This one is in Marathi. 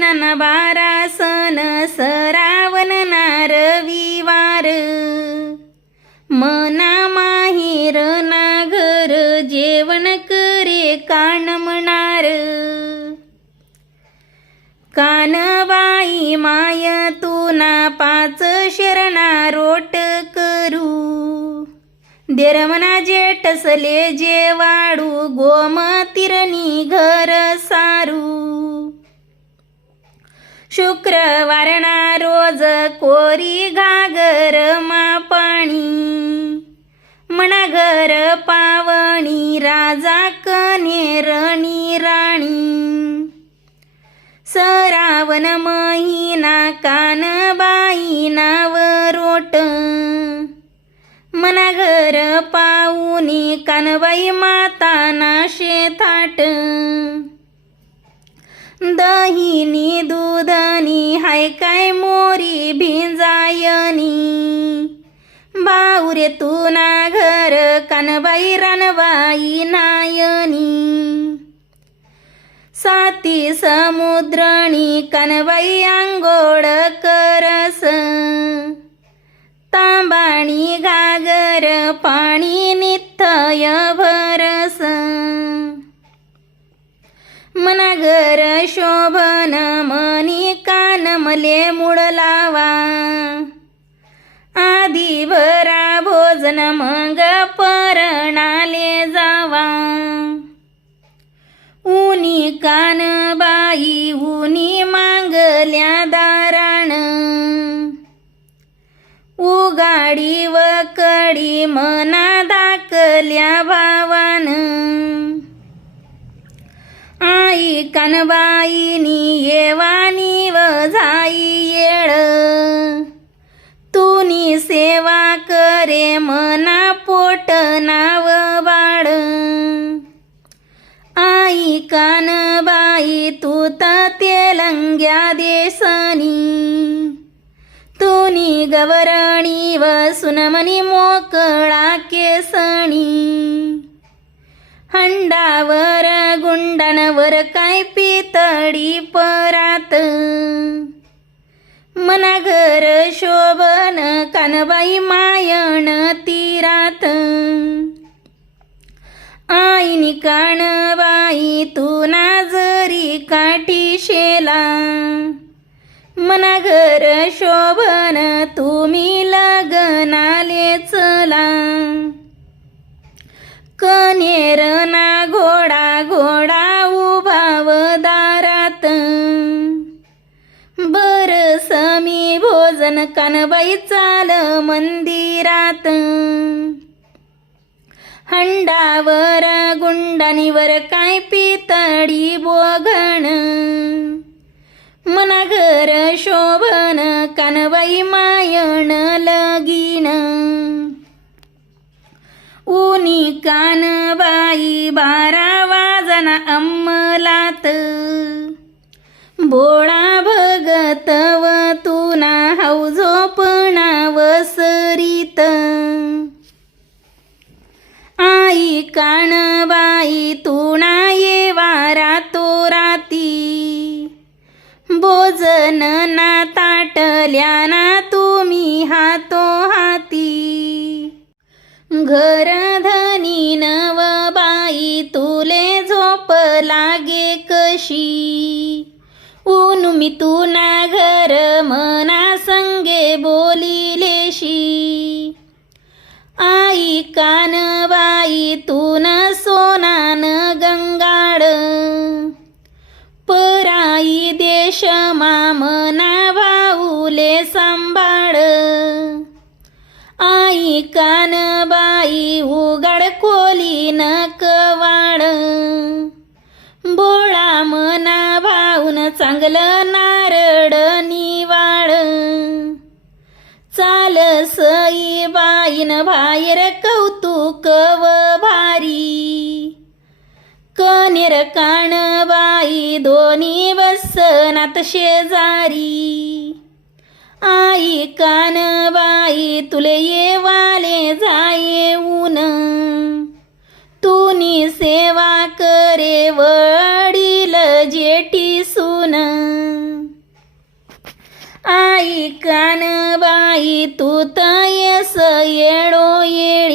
महिना बारा सन सरावन ना रविवार मना माहेर नागर घर जेवण करे कान म्हणार कानबाई माय तू ना पाच शरणा रोट करू. देरमना जेठसले जे वाडू गोमतीरनी घर सारू. शुक्रवारना रोज कोरी घागर मा पाणी मना घर पावणी राजा कनेरणी राणी सरावण महिना कानबाई नाव रोट. मना घर पाऊनी कानबाई माता ना शेताट दहीनी दूधनी हाय काय मोरी भिंजायनी? बाऊरे तू ना घर कानबाई रानबाई नायनी. साती समुद्रणी कनबाई आंघोळ करस. तांबाणी घागर पाणी निथय नगर शोभन मनी कान मले मुळ लावा. आधी भरा भोजन मग परणाले जावा. उनी कानबाई उनी मांगल्या दाराण. उगाडी व कडी मना दाकल्या भाव. आई कानबाईनी येवानी व जाई येळ. तुनी सेवा करे मना पोट नाव बाळ. आई कानबाई तू तेलंग्या देसनी. तुनी गवरणी व सुनमनी मोकळा केसणी हंडावर कानावर काय पितळी परात? मना घर शोभन कानबाई मायण तीरात. आईनी कानबाई तू नाजरी काठी शेला. मना घर शोभन तुम्ही लगनाले चला. कनेर ना घोडा घोडा मी कानबाई चाल मंदिरात. हंडावर गुंडानीवर काय पितळी बोघण मना घर शोभन कानबाई मायण लगीन. उनी कानबाई बारा वाजना अंमलात. बोळा भोजन ना ताटल्या ना तुम्ही हातो हाती. घर धनी नव बाई तुले झोप लागे कशी? ऊन मी तू ना घर मना संगे बोलिलेशी. आई कानबाई तू ना मना भाऊले सांभाळ. आई कानबाई उघड कोली न कवाड बोळा मना भाऊन चांगलं नारड निवाळ. चाल सई बाईन बाहेर कौतुक व निरकाण बाई दोन्ही वसनात शेजारी. आई कान बाई तुले ये वाले जाये ऊन. तुनी सेवा करे वडील जेठी सुन. आई कान बाई तू तयस येडो येळ